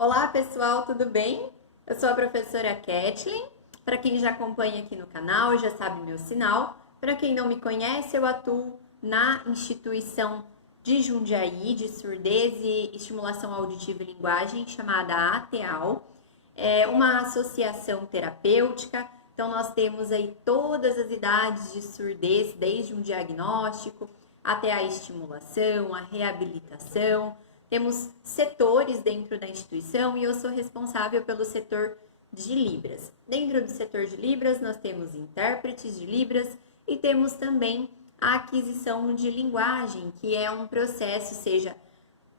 Olá pessoal, tudo bem? Eu sou a professora Kathleen. Para quem já acompanha aqui no canal, já sabe meu sinal. Para quem não me conhece, eu atuo na instituição de Jundiaí, de surdez e estimulação auditiva e linguagem, chamada ATAL. É uma associação terapêutica, então nós temos aí todas as idades de surdez, desde um diagnóstico até a estimulação, a reabilitação. Temos setores dentro da instituição e eu sou responsável pelo setor de Libras. Dentro do setor de Libras, nós temos intérpretes de Libras e temos também a aquisição de linguagem, que é um processo, seja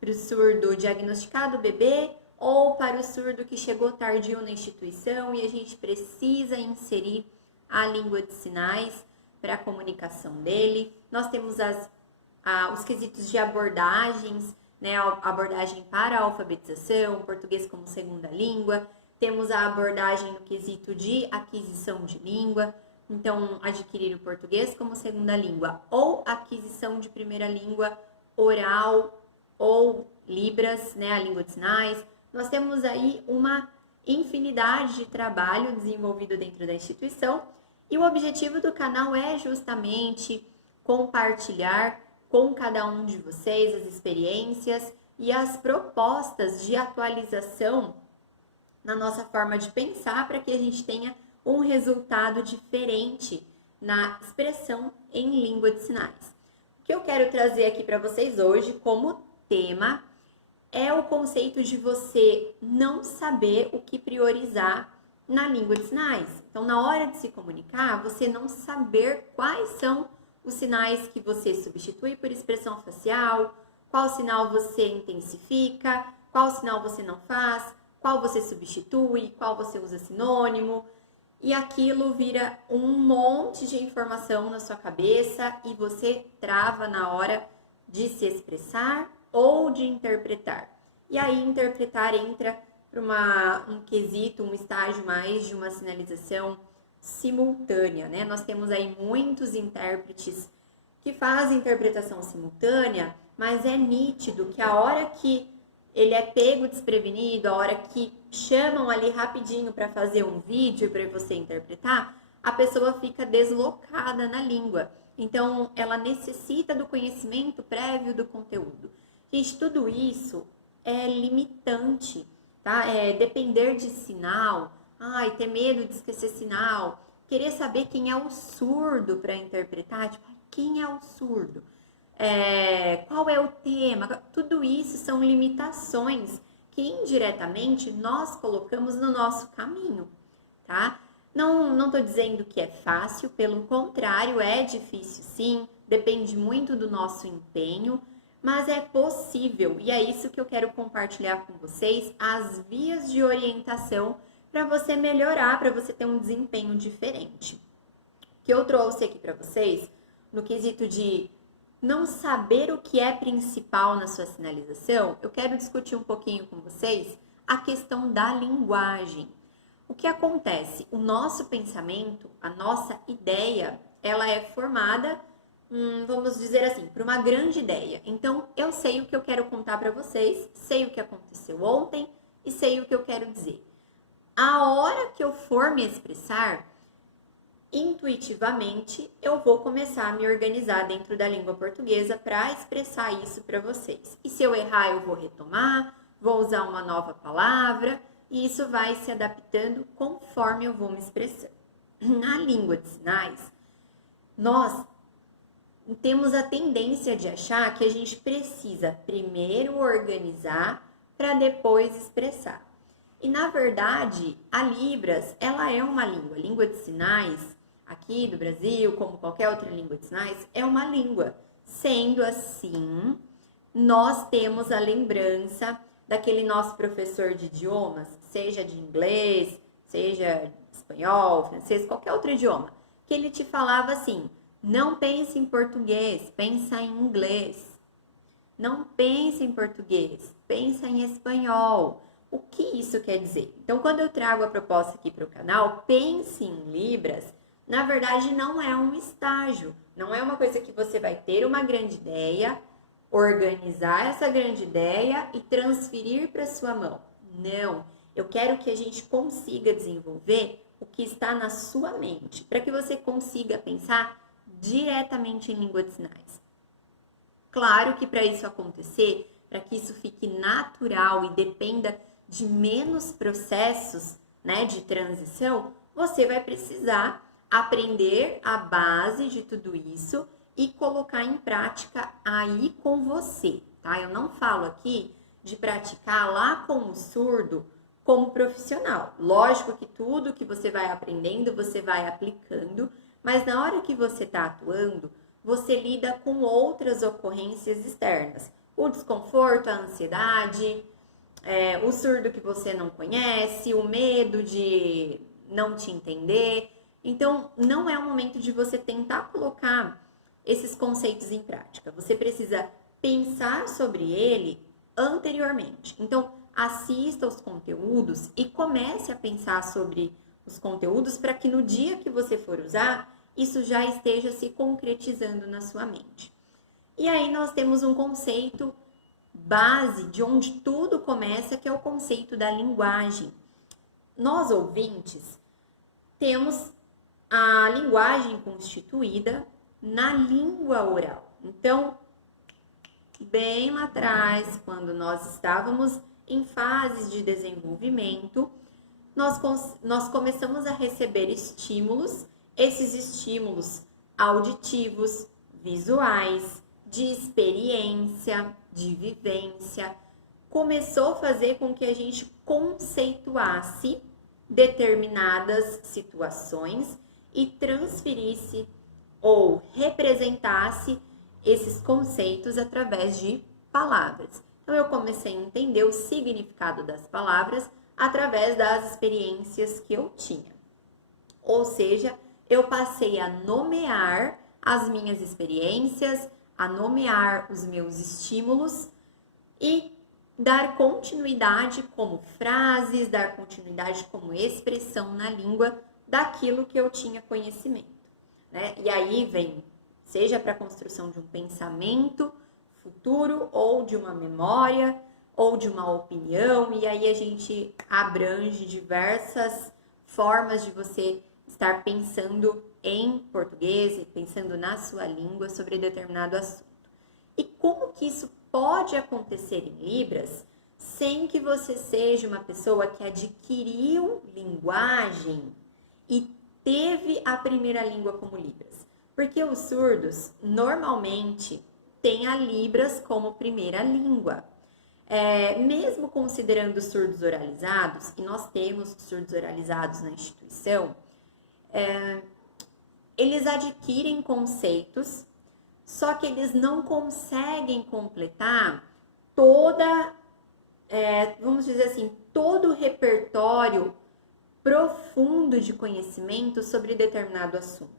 para o surdo diagnosticado bebê ou para o surdo que chegou tardio na instituição e a gente precisa inserir a língua de sinais para a comunicação dele. Nós temos os quesitos de abordagens, né, a abordagem para a alfabetização, português como segunda língua. Temos a abordagem no quesito de aquisição de língua, então adquirir o português como segunda língua ou aquisição de primeira língua oral ou Libras, né, a língua de sinais. Nós temos aí uma infinidade de trabalho desenvolvido dentro da instituição e o objetivo do canal é justamente compartilhar com cada um de vocês as experiências e as propostas de atualização na nossa forma de pensar para que a gente tenha um resultado diferente na expressão em língua de sinais. O que eu quero trazer aqui para vocês hoje como tema é o conceito de você não saber o que priorizar na língua de sinais. Então, na hora de se comunicar, você não saber quais são os sinais que você substitui por expressão facial, qual sinal você intensifica, qual sinal você não faz, qual você substitui, qual você usa sinônimo. E aquilo vira um monte de informação na sua cabeça e você trava na hora de se expressar ou de interpretar. E aí interpretar entra para um quesito, um estágio mais de uma sinalização simultânea, né? Nós temos aí muitos intérpretes que fazem interpretação simultânea, mas é nítido que a hora que ele é pego desprevenido, a hora que chamam ali rapidinho para fazer um vídeo para você interpretar, a pessoa fica deslocada na língua. Então, ela necessita do conhecimento prévio do conteúdo. Gente, tudo isso é limitante, tá? É depender de sinal, ter medo de esquecer sinal, querer saber quem é o surdo para interpretar, tipo, quem é o surdo? Qual é o tema? Tudo isso são limitações que indiretamente nós colocamos no nosso caminho, tá? Não tô dizendo que é fácil, pelo contrário, é difícil sim, depende muito do nosso empenho, mas é possível e é isso que eu quero compartilhar com vocês, as vias de orientação para você melhorar, para você ter um desempenho diferente. O que eu trouxe aqui para vocês, no quesito de não saber o que é principal na sua sinalização, eu quero discutir um pouquinho com vocês a questão da linguagem. O que acontece? O nosso pensamento, a nossa ideia, ela é formada, vamos dizer assim, por uma grande ideia. Então, eu sei o que eu quero contar para vocês, sei o que aconteceu ontem e sei o que eu quero dizer. A hora que eu for me expressar, intuitivamente, eu vou começar a me organizar dentro da língua portuguesa para expressar isso para vocês. E se eu errar, eu vou retomar, vou usar uma nova palavra e isso vai se adaptando conforme eu vou me expressando. Na língua de sinais, nós temos a tendência de achar que a gente precisa primeiro organizar para depois expressar. E, na verdade, a Libras, ela é uma língua de sinais, aqui do Brasil, como qualquer outra língua de sinais, é uma língua. Sendo assim, nós temos a lembrança daquele nosso professor de idiomas, seja de inglês, seja de espanhol, francês, qualquer outro idioma, que ele te falava assim, não pense em português, pensa em inglês. Não pense em português, pensa em espanhol. O que isso quer dizer? Então, quando eu trago a proposta aqui para o canal, pense em Libras, na verdade não é um estágio, não é uma coisa que você vai ter uma grande ideia, organizar essa grande ideia e transferir para sua mão. Não, eu quero que a gente consiga desenvolver o que está na sua mente, para que você consiga pensar diretamente em língua de sinais. Claro que para isso acontecer, para que isso fique natural e dependa de menos processos, né, de transição, você vai precisar aprender a base de tudo isso e colocar em prática aí com você, tá? Eu não falo aqui de praticar lá com o surdo como profissional. Lógico que tudo que você vai aprendendo, você vai aplicando, mas na hora que você está atuando, você lida com outras ocorrências externas. O desconforto, a ansiedade, o surdo que você não conhece, o medo de não te entender. Então, não é o momento de você tentar colocar esses conceitos em prática. Você precisa pensar sobre ele anteriormente. Então, assista os conteúdos e comece a pensar sobre os conteúdos para que no dia que você for usar, isso já esteja se concretizando na sua mente. E aí nós temos um conceito base de onde tudo começa, que é o conceito da linguagem. Nós, ouvintes, temos a linguagem constituída na língua oral. Então, bem lá atrás, quando nós estávamos em fases de desenvolvimento, nós começamos a receber estímulos, esses estímulos auditivos, visuais, de experiência, de vivência, começou a fazer com que a gente conceituasse determinadas situações e transferisse ou representasse esses conceitos através de palavras. Então, eu comecei a entender o significado das palavras através das experiências que eu tinha. Ou seja, eu passei a nomear as minhas experiências, a nomear os meus estímulos e dar continuidade como frases, dar continuidade como expressão na língua daquilo que eu tinha conhecimento, né? E aí vem, seja para a construção de um pensamento futuro ou de uma memória ou de uma opinião, e aí a gente abrange diversas formas de você estar pensando em português e pensando na sua língua sobre determinado assunto. E como que isso pode acontecer em Libras sem que você seja uma pessoa que adquiriu linguagem e teve a primeira língua como Libras? Porque os surdos normalmente têm a Libras como primeira língua. Mesmo considerando os surdos oralizados, e nós temos surdos oralizados na instituição, eles adquirem conceitos, só que eles não conseguem completar vamos dizer assim, todo o repertório profundo de conhecimento sobre determinado assunto.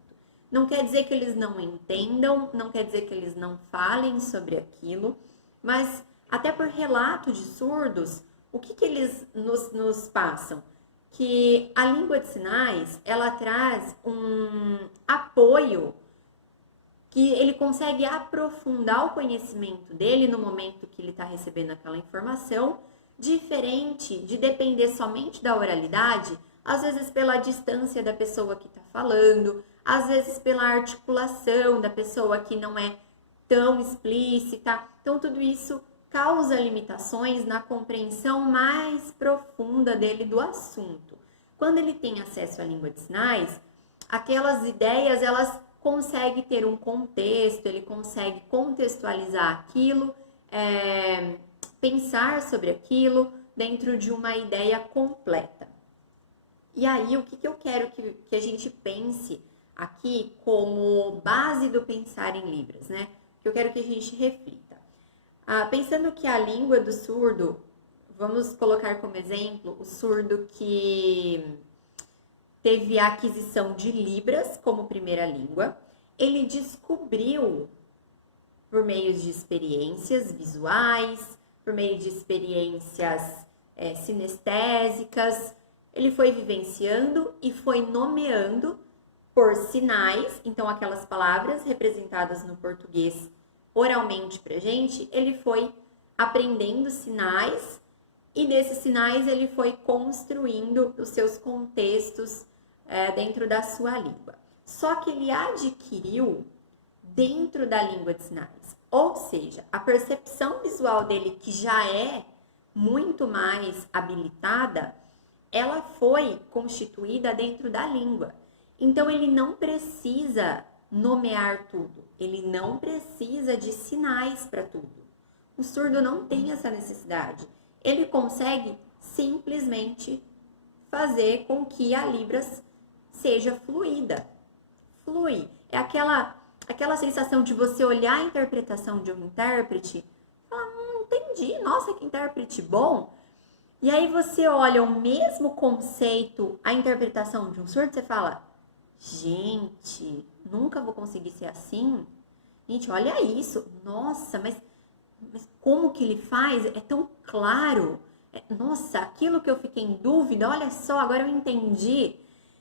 Não quer dizer que eles não entendam, não quer dizer que eles não falem sobre aquilo, mas até por relato de surdos, o que eles nos passam? Que a língua de sinais, ela traz um apoio que ele consegue aprofundar o conhecimento dele no momento que ele está recebendo aquela informação, diferente de depender somente da oralidade, às vezes pela distância da pessoa que está falando, às vezes pela articulação da pessoa que não é tão explícita. Então, tudo isso causa limitações na compreensão mais profunda dele do assunto. Quando ele tem acesso à língua de sinais, aquelas ideias, elas conseguem ter um contexto, ele consegue contextualizar aquilo, pensar sobre aquilo dentro de uma ideia completa. E aí, o que eu quero que a gente pense aqui como base do pensar em Libras, né? Que eu quero que a gente reflita. Pensando que a língua do surdo, vamos colocar como exemplo o surdo que teve a aquisição de Libras como primeira língua, ele descobriu por meio de experiências visuais, por meio de experiências sinestésicas, ele foi vivenciando e foi nomeando por sinais. Então, aquelas palavras representadas no português oralmente pra gente, ele foi aprendendo sinais E desses sinais ele foi construindo os seus contextos dentro da sua língua. Só que ele adquiriu dentro da língua de sinais. Ou seja, a percepção visual dele, que já é muito mais habilitada, ela foi constituída dentro da língua. Então ele não precisa nomear tudo, ele não precisa de sinais para tudo. O surdo não tem essa necessidade. Ele consegue simplesmente fazer com que a Libras seja fluida. Flui. É aquela sensação de você olhar a interpretação de um intérprete e falar, entendi, nossa, que intérprete bom. E aí você olha o mesmo conceito, a interpretação de um surdo, você fala, gente, nunca vou conseguir ser assim. Gente, olha isso. Nossa, mas como que ele faz? É tão claro. Nossa, aquilo que eu fiquei em dúvida, olha só, agora eu entendi.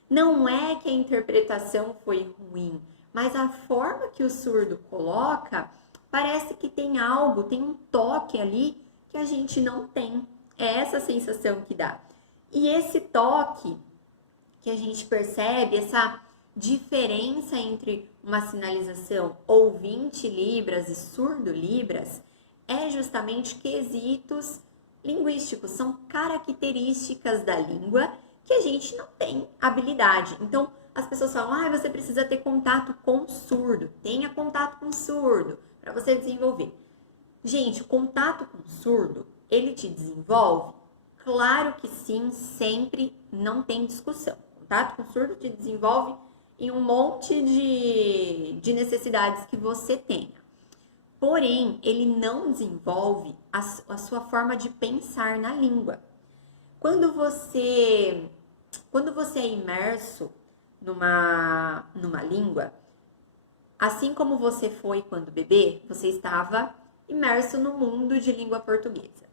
Não é que a interpretação foi ruim, mas a forma que o surdo coloca, parece que tem algo, tem um toque ali que a gente não tem. É essa sensação que dá. E esse toque que a gente percebe, essa diferença entre uma sinalização ouvinte Libras e surdo Libras, é justamente quesitos linguísticos, são características da língua que a gente não tem habilidade. Então, as pessoas falam, você precisa ter contato com surdo, tenha contato com surdo para você desenvolver. Gente, o contato com surdo, ele te desenvolve? Claro que sim, sempre, não tem discussão. Contato com surdo te desenvolve em um monte de necessidades que você tenha. Porém, ele não desenvolve a sua forma de pensar na língua. Quando você é imerso numa língua, assim como você foi quando bebê, você estava imerso no mundo de língua portuguesa.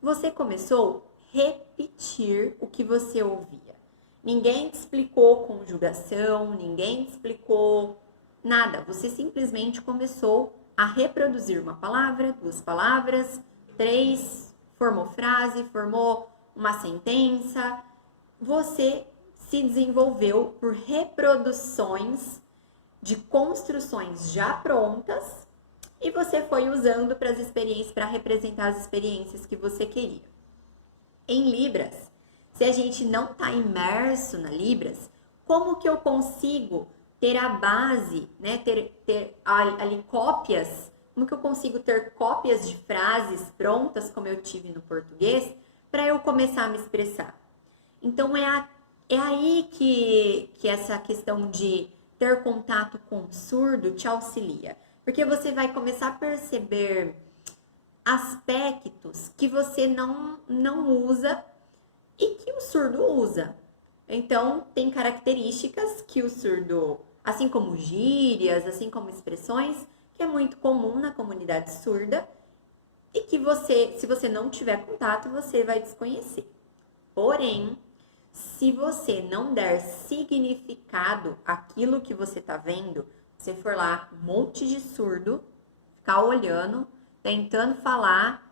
Você começou a repetir o que você ouvia. Ninguém te explicou conjugação, ninguém te explicou nada. Você simplesmente começou a reproduzir uma palavra, 2 palavras, 3, formou frase, formou uma sentença. Você se desenvolveu por reproduções de construções já prontas e você foi usando para as experiências, para representar as experiências que você queria. Em Libras, se a gente não está imerso na Libras, como que eu consigo ter a base, né? Ter ali cópias, como que eu consigo ter cópias de frases prontas, como eu tive no português, para eu começar a me expressar? Então, é aí que essa questão de ter contato com o surdo te auxilia. Porque você vai começar a perceber aspectos que você não usa e que o surdo usa. Então, tem características que o surdo, assim como gírias, assim como expressões, que é muito comum na comunidade surda e que você, se você não tiver contato, você vai desconhecer. Porém, se você não der significado àquilo que você está vendo, você for lá, um monte de surdo, ficar olhando, tentando falar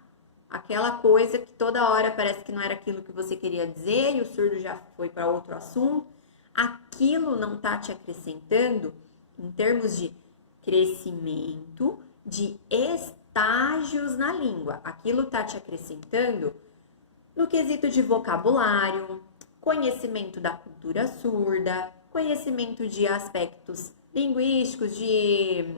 aquela coisa que toda hora parece que não era aquilo que você queria dizer e o surdo já foi para outro assunto, aquilo não está te acrescentando em termos de crescimento, de estágios na língua. Aquilo está te acrescentando no quesito de vocabulário, conhecimento da cultura surda, conhecimento de aspectos linguísticos, de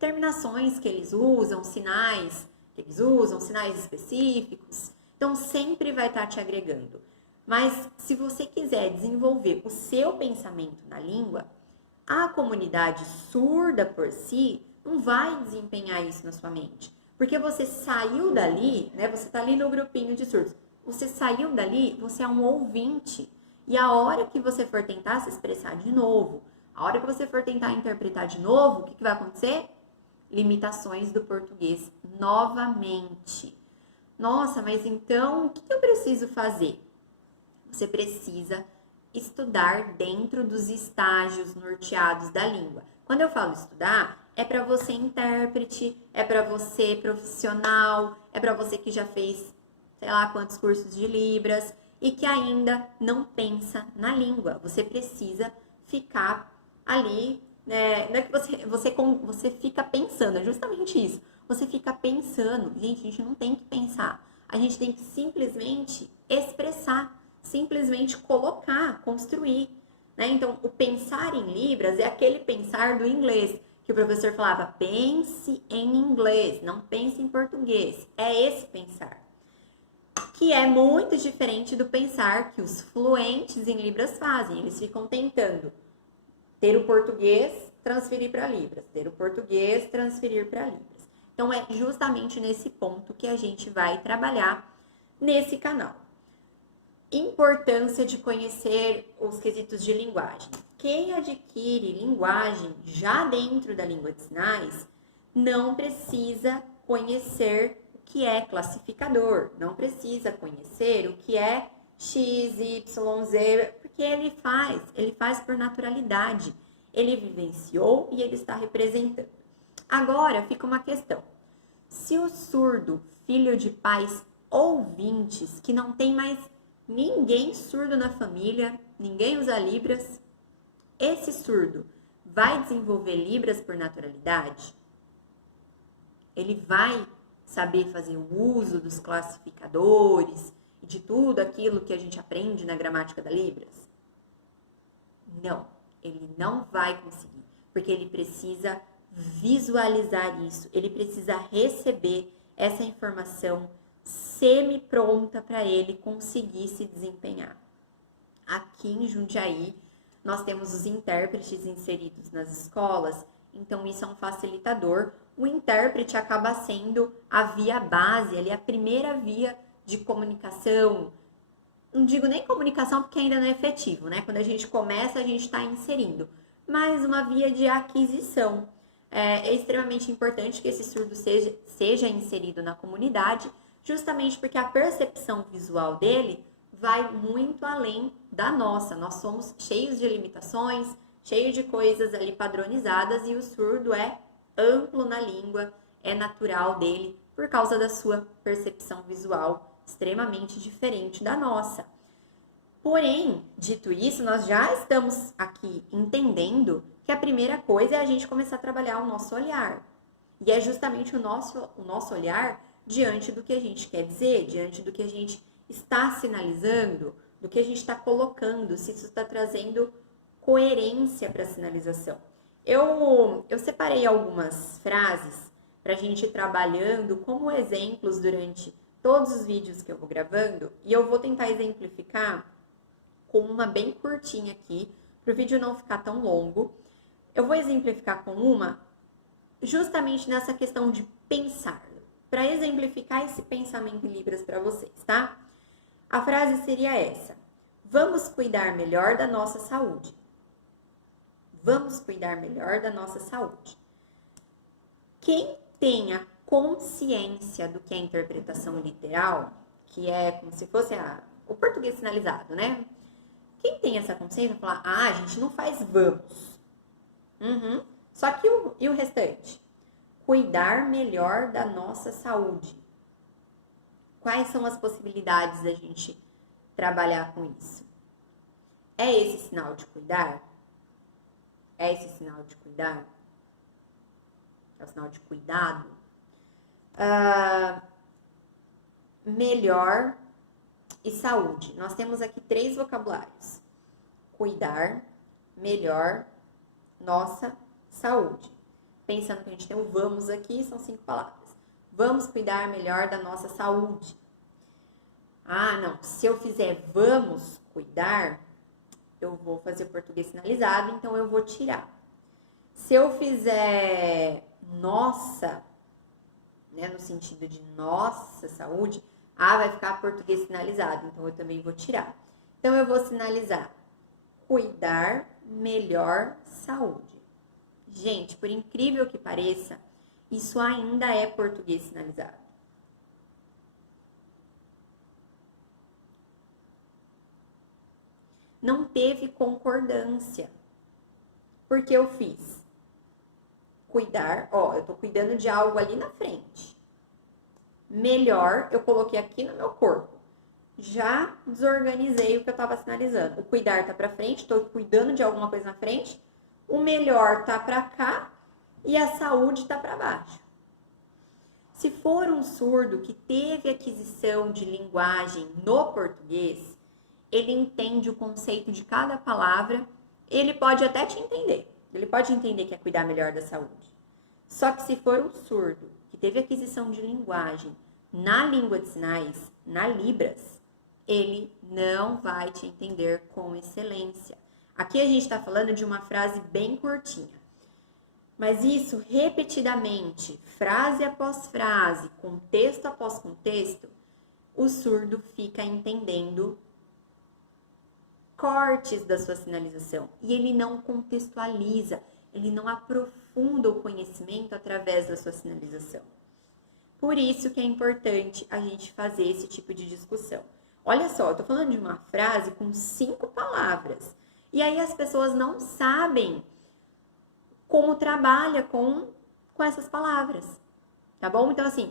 terminações que eles usam, sinais que eles usam, sinais específicos. Então, sempre vai estar te agregando. Mas, se você quiser desenvolver o seu pensamento na língua, a comunidade surda por si não vai desempenhar isso na sua mente. Porque você saiu dali, né? Você está ali no grupinho de surdos. Você saiu dali, você é um ouvinte. E a hora que você for tentar se expressar de novo, a hora que você for tentar interpretar de novo, o que vai acontecer? Limitações do português novamente. Nossa, mas então o que eu preciso fazer? Você precisa estudar dentro dos estágios norteados da língua. Quando eu falo estudar, é para você intérprete, é para você profissional, é para você que já fez sei lá quantos cursos de Libras e que ainda não pensa na língua. Você precisa ficar ali, né? Não é que você fica pensando, é justamente isso. Você fica pensando. Gente, a gente não tem que pensar. A gente tem que simplesmente expressar, simplesmente colocar, construir, né? Então, o pensar em Libras é aquele pensar do inglês, que o professor falava, pense em inglês, não pense em português. É esse pensar. Que é muito diferente do pensar que os fluentes em Libras fazem. Eles ficam tentando ter o português, transferir para Libras, ter o português, transferir para Libras. Então, é justamente nesse ponto que a gente vai trabalhar nesse canal. Importância de conhecer os quesitos de linguagem. Quem adquire linguagem já dentro da língua de sinais não precisa conhecer o que é classificador, não precisa conhecer o que é X, Y, Z, porque ele faz por naturalidade. Ele vivenciou e ele está representando. Agora fica uma questão. Se o surdo, filho de pais ouvintes, que não tem mais ninguém surdo na família, ninguém usa Libras, esse surdo vai desenvolver Libras por naturalidade? Ele vai saber fazer o uso dos classificadores e de tudo aquilo que a gente aprende na gramática da Libras? Não, ele não vai conseguir, porque ele precisa visualizar isso, ele precisa receber essa informação semi-pronta para ele conseguir se desempenhar. Aqui em Jundiaí, nós temos os intérpretes inseridos nas escolas, então isso é um facilitador. O intérprete acaba sendo a via base, ali, a primeira via de comunicação. Não digo nem comunicação porque ainda não é efetivo, né? Quando a gente começa, a gente está inserindo. Mas uma via de aquisição. É extremamente importante que esse surdo seja inserido na comunidade, justamente porque a percepção visual dele vai muito além da nossa. Nós somos cheios de limitações, cheios de coisas ali padronizadas e o surdo é amplo na língua, é natural dele por causa da sua percepção visual extremamente diferente da nossa. Porém, dito isso, nós já estamos aqui entendendo que a primeira coisa é a gente começar a trabalhar o nosso olhar. E é justamente o nosso olhar diante do que a gente quer dizer, diante do que a gente está sinalizando, do que a gente está colocando, se isso está trazendo coerência para a sinalização. Eu separei algumas frases para a gente ir trabalhando como exemplos durante todos os vídeos que eu vou gravando e eu vou tentar exemplificar com uma bem curtinha aqui, para o vídeo não ficar tão longo. Eu vou exemplificar com uma justamente nessa questão de pensar, para exemplificar esse pensamento em Libras para vocês, tá? A frase seria essa: vamos cuidar melhor da nossa saúde. Vamos cuidar melhor da nossa saúde. Quem tem a consciência do que é interpretação literal, que é como se fosse o português sinalizado, né? Quem tem essa consciência vai falar, a gente não faz vamos. Só que e o restante? Cuidar melhor da nossa saúde. Quais são as possibilidades da gente trabalhar com isso? É esse sinal de cuidar? É esse sinal de cuidar? É o sinal de cuidado? Melhor e saúde. Nós temos aqui 3 vocabulários. Cuidar, melhor, nossa saúde. Pensando que a gente tem o vamos aqui, são 5 palavras. Vamos cuidar melhor da nossa saúde. Ah, não. Se eu fizer vamos cuidar, eu vou fazer português sinalizado, então eu vou tirar. Se eu fizer nossa, né, no sentido de nossa saúde, vai ficar português sinalizado, então eu também vou tirar. Então eu vou sinalizar cuidar melhor saúde. Gente, por incrível que pareça, isso ainda é português sinalizado. Não teve concordância. Porque eu fiz cuidar, eu tô cuidando de algo ali na frente. melhor, eu coloquei aqui no meu corpo. Já desorganizei o que eu estava sinalizando. O cuidar tá para frente, estou cuidando de alguma coisa na frente. O melhor tá para cá e a saúde tá para baixo. Se for um surdo que teve aquisição de linguagem no português, ele entende o conceito de cada palavra, ele pode até te entender. Ele pode entender que é cuidar melhor da saúde. Só que se for um surdo que teve aquisição de linguagem na língua de sinais, na Libras, ele não vai te entender com excelência. Aqui a gente está falando de uma frase bem curtinha. Mas isso repetidamente, frase após frase, contexto após contexto, o surdo fica entendendo cortes da sua sinalização. E ele não contextualiza, ele não aprofunda o conhecimento através da sua sinalização. Por isso que é importante a gente fazer esse tipo de discussão. Olha só, eu tô falando de uma frase com 5 palavras. E aí as pessoas não sabem como trabalha com essas palavras, tá bom? Então, assim,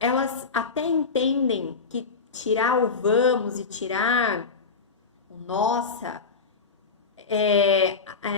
elas até entendem que tirar o vamos e tirar o nossa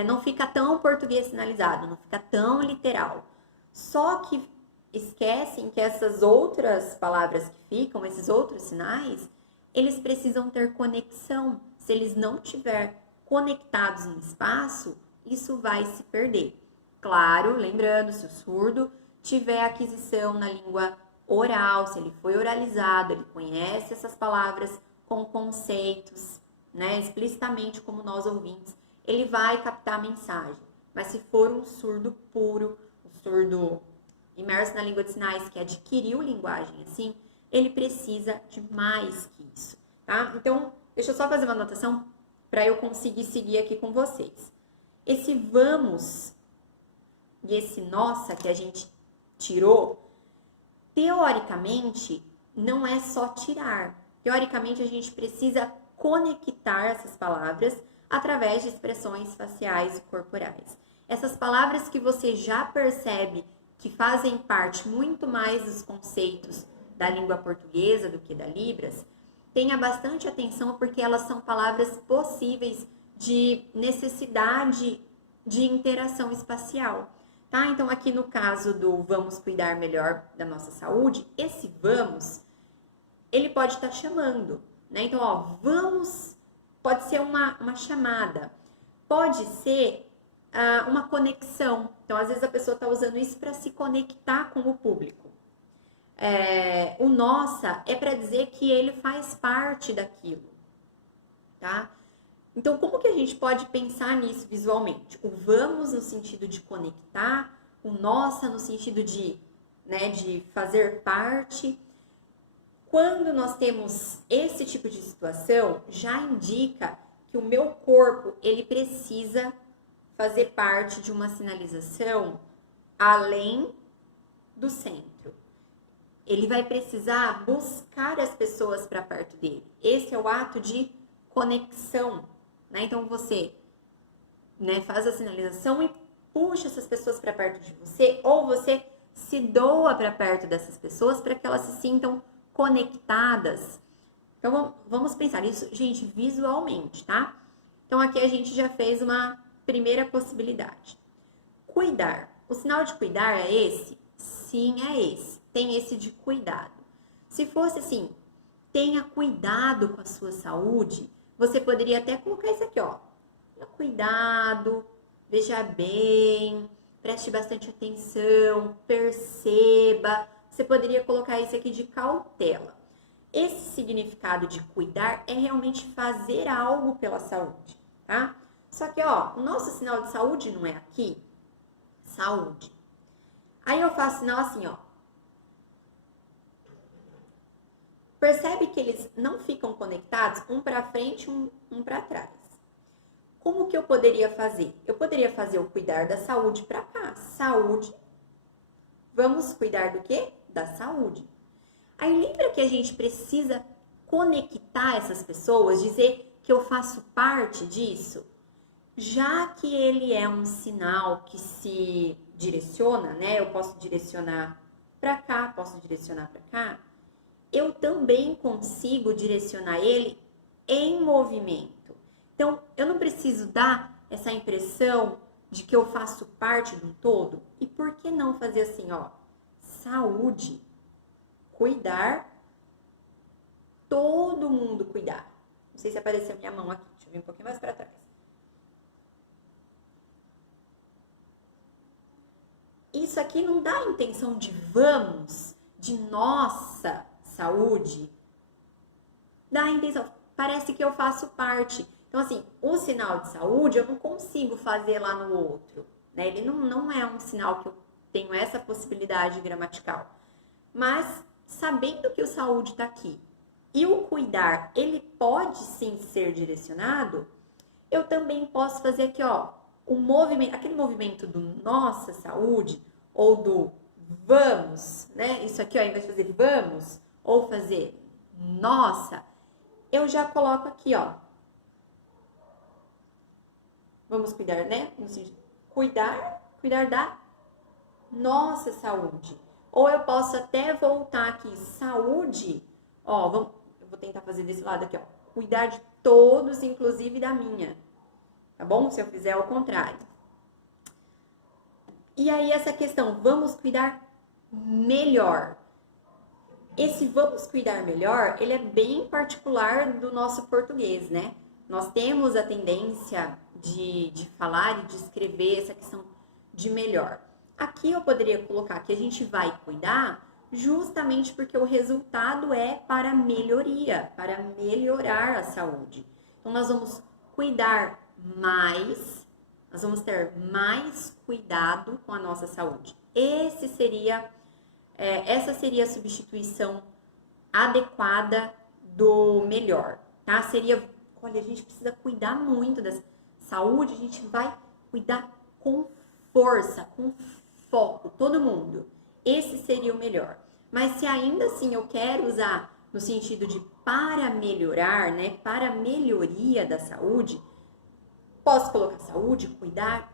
não fica tão português sinalizado, não fica tão literal. Só que esquecem que essas outras palavras que ficam, esses outros sinais, eles precisam ter conexão. Se eles não tiver conectados no espaço, isso vai se perder. Claro, lembrando, se o surdo tiver aquisição na língua oral, se ele foi oralizado, ele conhece essas palavras com conceitos, né, explicitamente como nós ouvintes, ele vai captar a mensagem. Mas se for um surdo puro, um surdo imerso na língua de sinais que adquiriu linguagem assim, ele precisa de mais que isso, tá? Então, deixa eu só fazer uma anotação para eu conseguir seguir aqui com vocês. Esse vamos e esse nossa que a gente tirou, teoricamente, não é só tirar. Teoricamente, a gente precisa conectar essas palavras através de expressões faciais e corporais. Essas palavras que você já percebe que fazem parte muito mais dos conceitos da língua portuguesa do que da Libras, tenha bastante atenção porque elas são palavras possíveis de necessidade de interação espacial, tá? Então, aqui no caso do vamos cuidar melhor da nossa saúde, esse vamos, ele pode estar chamando, né? Então, ó, vamos, pode ser uma chamada, pode ser uma conexão. Então, às vezes a pessoa está usando isso para se conectar com o público. O nossa é para dizer que ele faz parte daquilo, tá? Então, como que a gente pode pensar nisso visualmente? O vamos no sentido de conectar, o nossa no sentido de fazer parte. Quando nós temos esse tipo de situação, já indica que o meu corpo, ele precisa fazer parte de uma sinalização além do centro. Ele vai precisar buscar as pessoas para perto dele. Esse é o ato de conexão, né? Então você, faz a sinalização e puxa essas pessoas para perto de você, ou você se doa para perto dessas pessoas para que elas se sintam conectadas. Então vamos pensar isso, gente, visualmente, tá? Então aqui a gente já fez uma primeira possibilidade. Cuidar. O sinal de cuidar é esse? Sim, é esse. Tem esse de cuidado. Se fosse assim, tenha cuidado com a sua saúde, você poderia até colocar isso aqui, ó. Tenha cuidado, veja bem, preste bastante atenção, perceba. Você poderia colocar isso aqui de cautela. Esse significado de cuidar é realmente fazer algo pela saúde, tá? Só que, ó, o nosso sinal de saúde não é aqui? Saúde. Aí eu faço sinal assim, ó. Percebe que eles não ficam conectados, um para frente, um para trás. Como que eu poderia fazer? Eu poderia fazer o cuidar da saúde para cá. Saúde. Vamos cuidar do quê? Da saúde. Aí lembra que a gente precisa conectar essas pessoas, dizer que eu faço parte disso? Já que ele é um sinal que se direciona, né? Eu posso direcionar para cá, posso direcionar para cá, eu também consigo direcionar ele em movimento. Então, eu não preciso dar essa impressão de que eu faço parte do todo. E por que não fazer assim, ó? Saúde, cuidar, todo mundo cuidar. Não sei se apareceu minha mão aqui, deixa eu vir um pouquinho mais para trás. Isso aqui não dá a intenção de vamos, de nossa saúde. Dá a intenção, parece que eu faço parte. Então, assim, o sinal de saúde eu não consigo fazer lá no outro, né? Ele não é um sinal que eu tenho essa possibilidade gramatical. Mas, sabendo que o saúde está aqui e o cuidar, ele pode sim ser direcionado, eu também posso fazer aqui, ó, o movimento, aquele movimento do nossa saúde ou do vamos, né? Isso aqui, ó, ao invés de fazer vamos ou fazer nossa, eu já coloco aqui, ó. Vamos cuidar, né? Cuidar da nossa saúde. Ou eu posso até voltar aqui, saúde, ó, eu vou tentar fazer desse lado aqui, ó. Cuidar de todos, inclusive da minha. Tá bom? Se eu fizer ao contrário. E aí essa questão, vamos cuidar melhor. Esse vamos cuidar melhor, ele é bem particular do nosso português, né? Nós temos a tendência de falar e de escrever essa questão de melhor. Aqui eu poderia colocar que a gente vai cuidar justamente porque o resultado é para melhoria, para melhorar a saúde. Então, nós vamos cuidar mais, nós vamos ter mais cuidado com a nossa saúde. Essa seria a substituição adequada do melhor, tá? Seria, olha, a gente precisa cuidar muito da saúde, a gente vai cuidar com força, com foco, todo mundo. Esse seria o melhor. Mas se ainda assim eu quero usar no sentido de para melhorar, né? Para melhoria da saúde, posso colocar saúde, cuidar,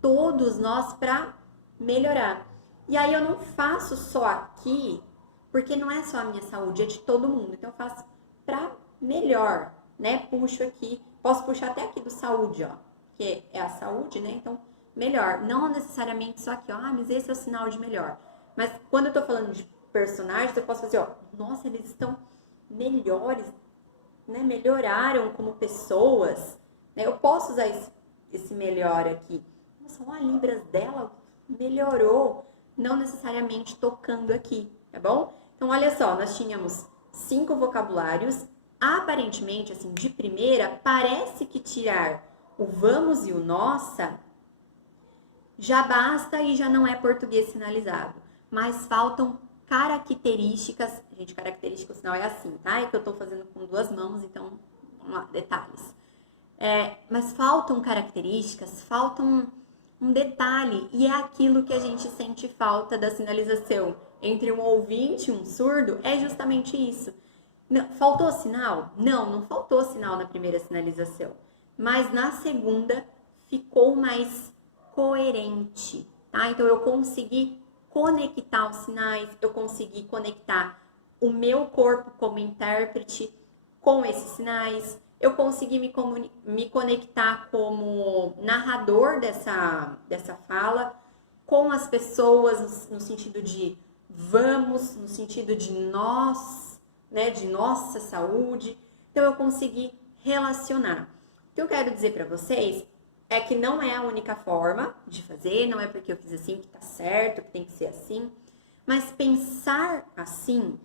todos nós para melhorar. E aí eu não faço só aqui, porque não é só a minha saúde, é de todo mundo. Então eu faço para melhor, né? Puxo aqui, posso puxar até aqui do saúde, ó, que é a saúde, né? Então, melhor. Não necessariamente só aqui, ó, mas esse é o sinal de melhor. Mas quando eu tô falando de personagens, eu posso fazer, ó, nossa, eles estão melhores, né? Melhoraram como pessoas, né? Eu posso usar esse melhor aqui. Nossa, ó, a Libras dela melhorou, não necessariamente tocando aqui, tá bom? Então, olha só, nós tínhamos 5 vocabulários. Aparentemente, assim, de primeira, parece que tirar o vamos e o nossa já basta e já não é português sinalizado. Mas faltam características. Gente, característica, o sinal é assim, tá? É que eu tô fazendo com 2 mãos, então, vamos lá, detalhes. Mas faltam características, faltam um detalhe, e é aquilo que a gente sente falta da sinalização entre um ouvinte e um surdo, é justamente isso. Não, faltou sinal? Não faltou sinal na primeira sinalização, mas na segunda ficou mais coerente, tá? Então eu consegui conectar os sinais, eu consegui conectar o meu corpo como intérprete com esses sinais, eu consegui me conectar como narrador dessa fala com as pessoas no sentido de vamos, no sentido de nós, né, de nossa saúde. Então eu consegui relacionar. O que eu quero dizer para vocês é que não é a única forma de fazer, não é porque eu fiz assim que tá certo, que tem que ser assim, mas pensar assim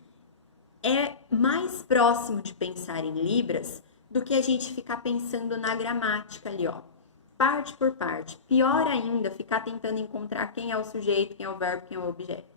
é mais próximo de pensar em Libras do que a gente ficar pensando na gramática ali, ó, parte por parte. Pior ainda, ficar tentando encontrar quem é o sujeito, quem é o verbo, quem é o objeto.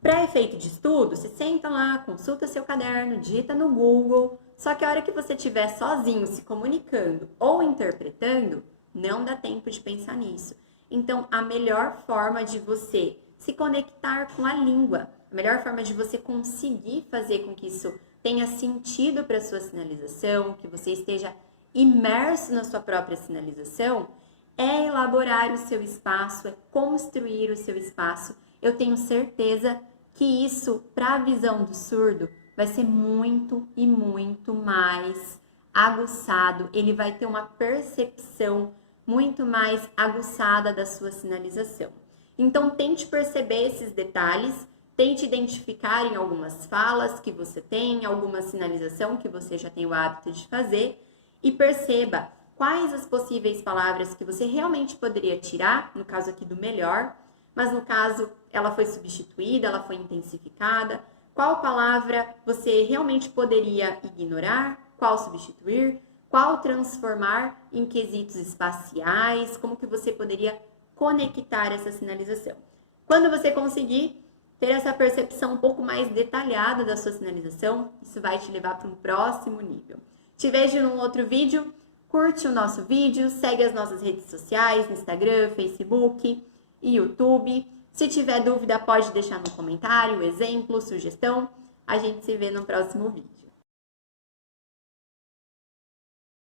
Para efeito de estudo, você senta lá, consulta seu caderno, digita no Google, só que a hora que você estiver sozinho se comunicando ou interpretando, não dá tempo de pensar nisso. Então, a melhor forma de você se conectar com a língua, a melhor forma de você conseguir fazer com que isso tenha sentido para a sua sinalização, que você esteja imerso na sua própria sinalização, é elaborar o seu espaço, é construir o seu espaço eu tenho certeza que isso, para a visão do surdo, vai ser muito e muito mais aguçado. Ele vai ter uma percepção muito mais aguçada da sua sinalização. Então, tente perceber esses detalhes, tente identificar em algumas falas que você tem, alguma sinalização que você já tem o hábito de fazer e perceba quais as possíveis palavras que você realmente poderia tirar, no caso aqui do melhor, mas no caso ela foi substituída, ela foi intensificada, qual palavra você realmente poderia ignorar, qual substituir, qual transformar em quesitos espaciais, como que você poderia conectar essa sinalização. Quando você conseguir ter essa percepção um pouco mais detalhada da sua sinalização, isso vai te levar para um próximo nível. Te vejo num outro vídeo, curte o nosso vídeo, segue as nossas redes sociais, Instagram, Facebook e YouTube. Se tiver dúvida, pode deixar no comentário, exemplo, sugestão. A gente se vê no próximo vídeo.